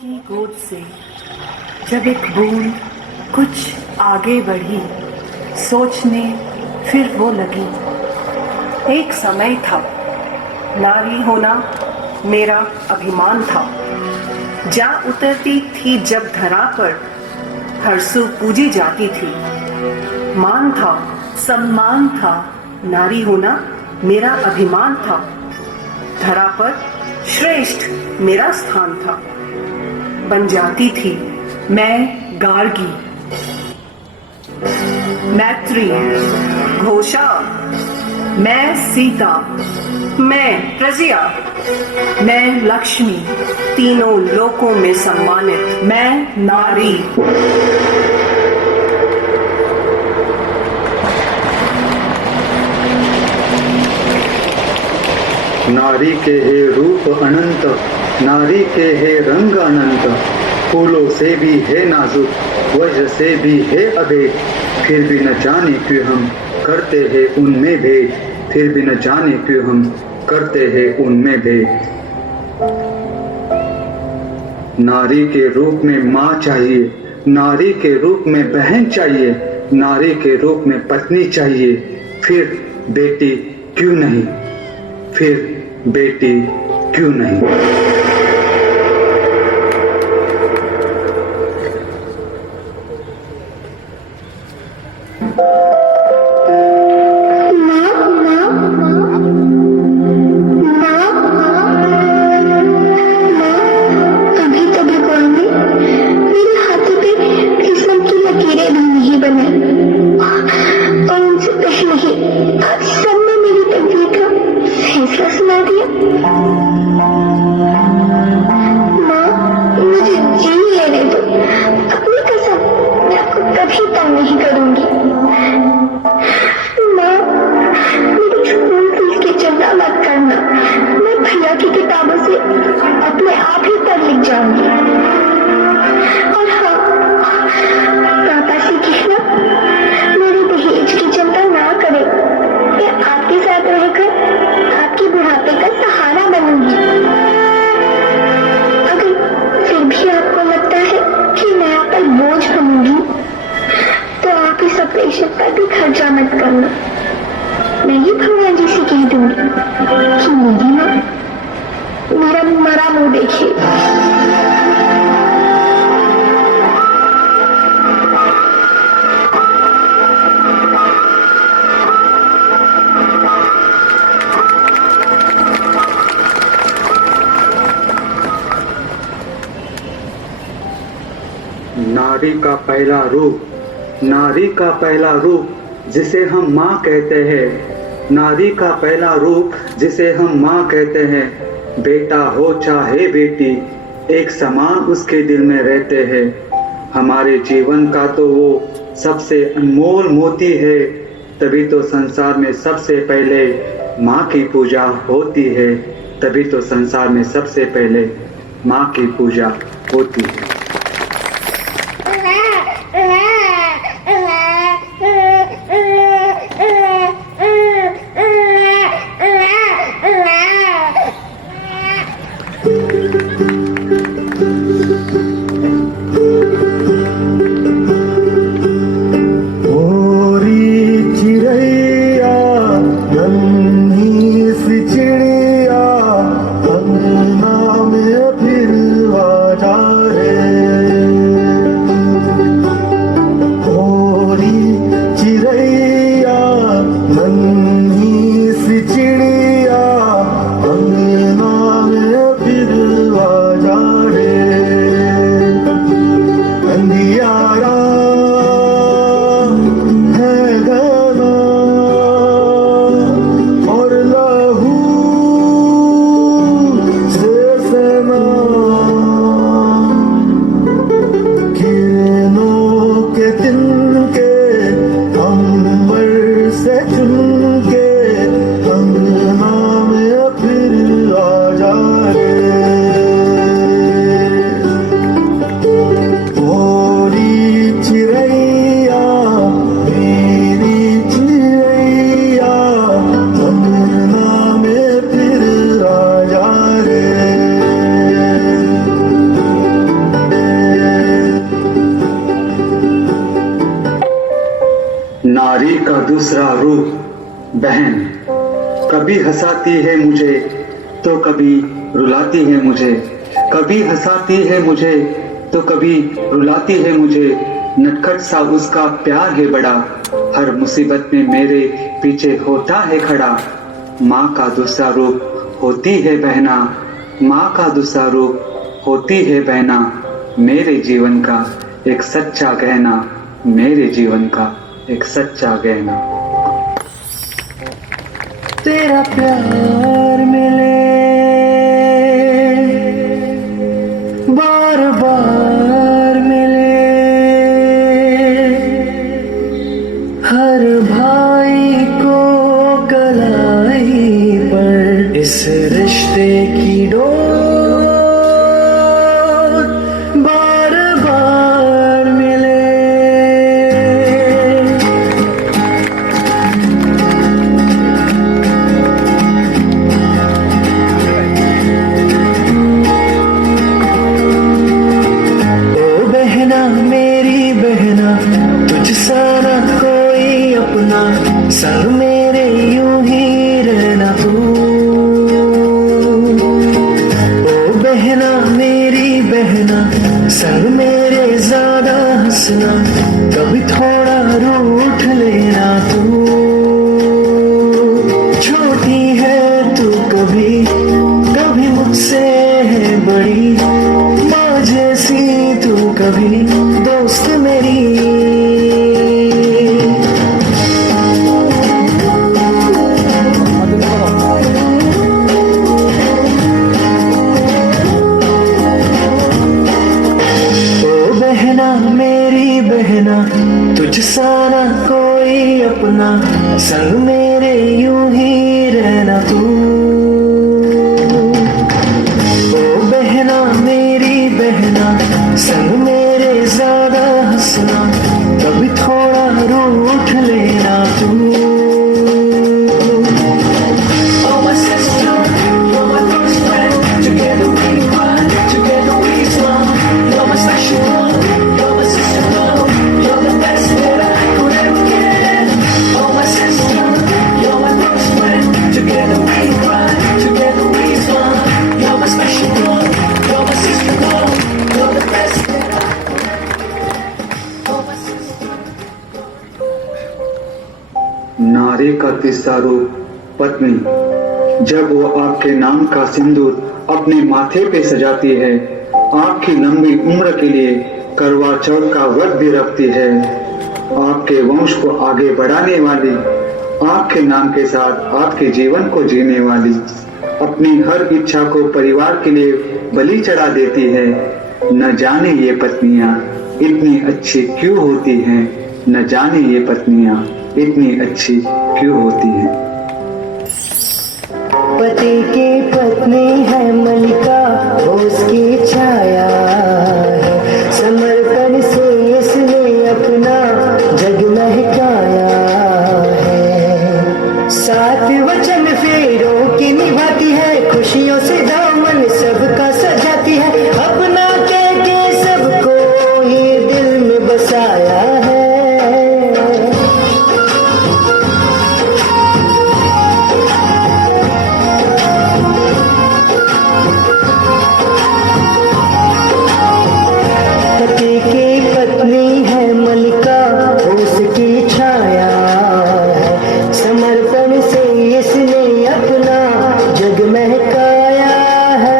की गोद से जब एक बूंद कुछ आगे बढ़ी, सोचने फिर वो लगी। एक समय था, नारी होना मेरा अभिमान था। जा उतरती थी जब धरा पर, हरसू पूजी जाती थी। मान था, सम्मान था, नारी होना मेरा अभिमान था। धरा पर श्रेष्ठ मेरा स्थान था। बन जाती थी मैं गार्गी, मैत्री, घोषा, मैं सीता, मैं प्रज्ञा, मैं लक्ष्मी, तीनों लोकों में सम्मानित मैं नारी। नारी के है रूप अनंत, नारी के है रंग अनंत। फूलों से भी है नाजुक, वज्र से भी है अभेद। फिर भी न जाने क्यों हम करते हैं उनमें भेद। फिर भी न जाने क्यों हम करते हैं उनमें भेद। नारी के रूप में माँ चाहिए, नारी के रूप में बहन चाहिए, नारी के रूप में पत्नी चाहिए। फिर बेटी क्यों नहीं, फिर बेटी क्यों नहीं। पर भी खर्चा मत करना। मैं ही भगवान जी से कह दूंगी कि मेरी माँ मेरा मरा मुंह देखिए। नारी का पहला रूप, नारी का पहला रूप जिसे हम माँ कहते हैं। नारी का पहला रूप जिसे हम माँ कहते हैं। बेटा हो चाहे बेटी, एक समान उसके दिल में रहते हैं। हमारे जीवन का तो वो सबसे अनमोल मोती है। तभी तो संसार में सबसे पहले माँ की पूजा होती है। तभी तो संसार में सबसे पहले माँ की पूजा होती है। चिड़िया अंगना में फिर आ जा रे। कभी हंसाती है मुझे तो कभी रुलाती है मुझे, कभी हंसाती है मुझे तो कभी रुलाती है मुझे। नटखट सा उसका प्यार है बड़ा, हर मुसीबत में मेरे पीछे होता है खड़ा। माँ का दूसरा रूप होती है बहना, माँ का दूसरा रूप होती है बहना। मेरे जीवन का एक सच्चा गहना, मेरे जीवन का एक सच्चा गहना। तेरा प्यार मिले बार बार मिले, हर भाई को कलाई पर इस रिश्ते की डोर बार बार मिले। मेरी बहना तुझसा ना कोई अपना, संग मेरे यूं ही रहना तू। ओ बहना मेरी बहना, संग मेरे ज्यादा हंसना, कभी थोड़ा रूठ लेना तू। छोटी है तू कभी कभी मुझसे है बड़ी, माँ जैसी तू कभी दोस्त मेरी। ओ बहना मेरी बहना तुझसा ना कोई अपना, संग मेरे यूं ही रहना तू। ओ बहना मेरी बहना, संग मेरे ज्यादा हंसना, कभी थोड़ा रूठ लेना तू। Oh my sister, you're my first friend, together we ride, together we smile. You're my special one, you're my sister love, you're the best that I could ever get. Oh my sister, you're my first friend, together we ride, together we smile. You're my special one, you're my sister love, you're the best that I could ever get. Oh my sister. नारी का तीसरा रूप पत्नी। जब वो आपके नाम का सिंदूर अपने माथे पे सजाती है, आपकी लंबी उम्र के लिए करवा चौथ का व्रत भी रखती है, आपके वंश को आगे बढ़ाने वाली, आपके नाम के साथ आपके जीवन को जीने वाली, अपनी हर इच्छा को परिवार के लिए बलि चढ़ा देती है। न जाने ये पत्नियां इतनी अच्छी क्यों होती हैं, न जाने ये पत्नियां इतनी अच्छी क्यों होती हैं। पति की पत्नी है मलिका, उसकी छाया है, समर्पण से इसने अपना जग महकाया है। सात वचन फेरों की निभाती है, खुशियों से दामन सबका सजाती है, अपना के सबको ये दिल में बसाया है। पति की पत्नी है मलिका, उसकी छाया है, समर्पण से इसने अपना जग महकाया है।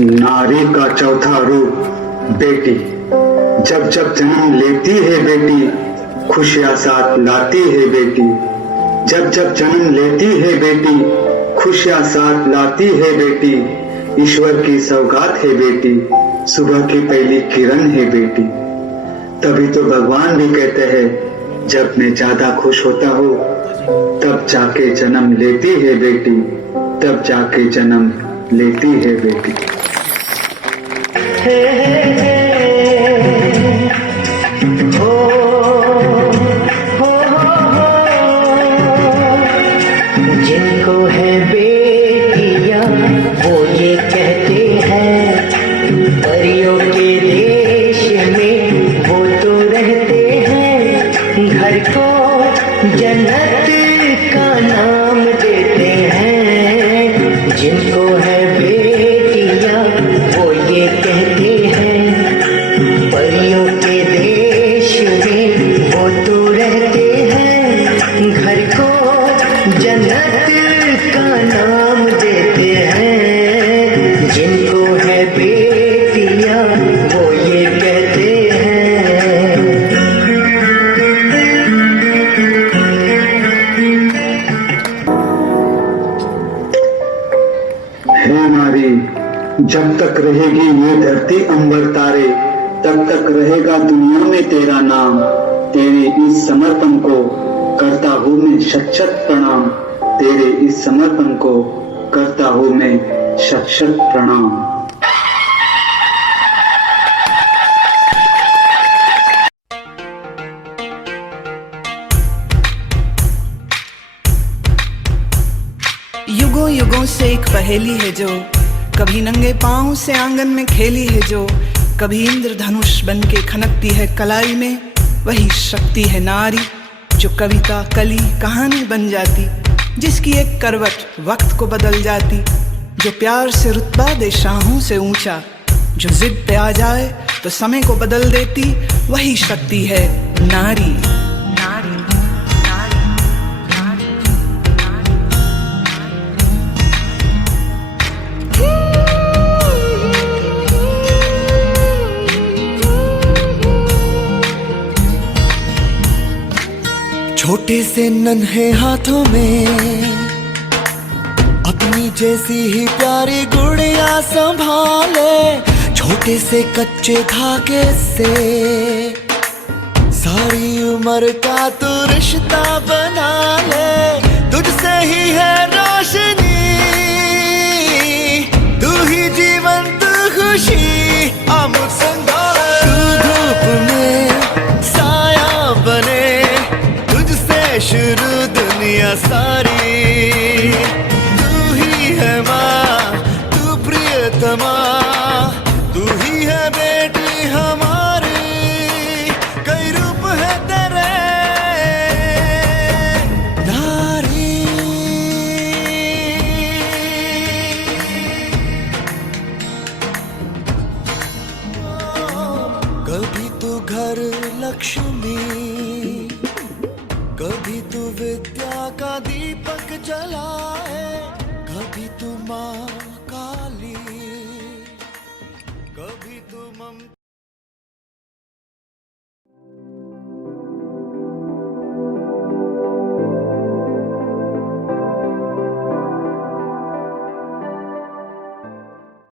नारी का चौथा रूप बेटी। जब जब जन्म लेती है बेटी, खुशियां साथ लाती है बेटी। जब जब जन्म लेती है बेटी, खुशियां साथ लाती है बेटी। ईश्वर की सौगात है बेटी, सुबह की पहली किरण है बेटी। तभी तो भगवान भी कहते हैं, जब मैं ज्यादा खुश होता हूँ तब जाके जन्म लेती है बेटी, तब जाके जन्म लेती है बेटी। जिनको है बेटियां वो ये कहते हैं, परियों के देश में वो तो रहते हैं, घर को जन्नत का नाम देते हैं। जिनको है बेटियां वो ये कहते हैं, परियों के देश में वो तो रहते हैं, घर को जन्नत का नाम देते हैं। जिनको है बेटियां वो ये कहते हैं। हे नारी, जब तक रहेगी ये धरती अंबर तारे, तब तक रहेगा दुनिया में तेरा नाम। तेरे इस समर्पण को करता हूँ मैं शत शत प्रणाम, तेरे इस समर्पण को करता हूँ मैं शत शत प्रणाम। युगों युगों से एक पहेली है जो कभी नंगे पांव से आंगन में खेली है, जो कभी इंद्रधनुष बन के खनकती है कलाई में। वही शक्ति है नारी जो कविता कली कहानी बन जाती, जिसकी एक करवट वक्त को बदल जाती, जो प्यार से रुतबा दे शाहों से ऊंचा, जो जिद पे आ जाए तो समय को बदल देती। वही शक्ति है नारी। छोटे से नन्हे हाथों में अपनी जैसी ही प्यारी गुड़िया संभाले, छोटे से कच्चे धागे से सारी उम्र का तू रिश्ता बना ले। तुझसे ही है रोशनी, तू ही जीवन तू खुशी, तू धूप में साया बने, शुरू दुनिया सारी। तू ही है माँ, तू प्रियतमा, तू ही है बेटी हमारी। कई रूप है तेरे नारी। कभी तू घर लक्ष्मी, कभी तू विद्या का दीपक जला।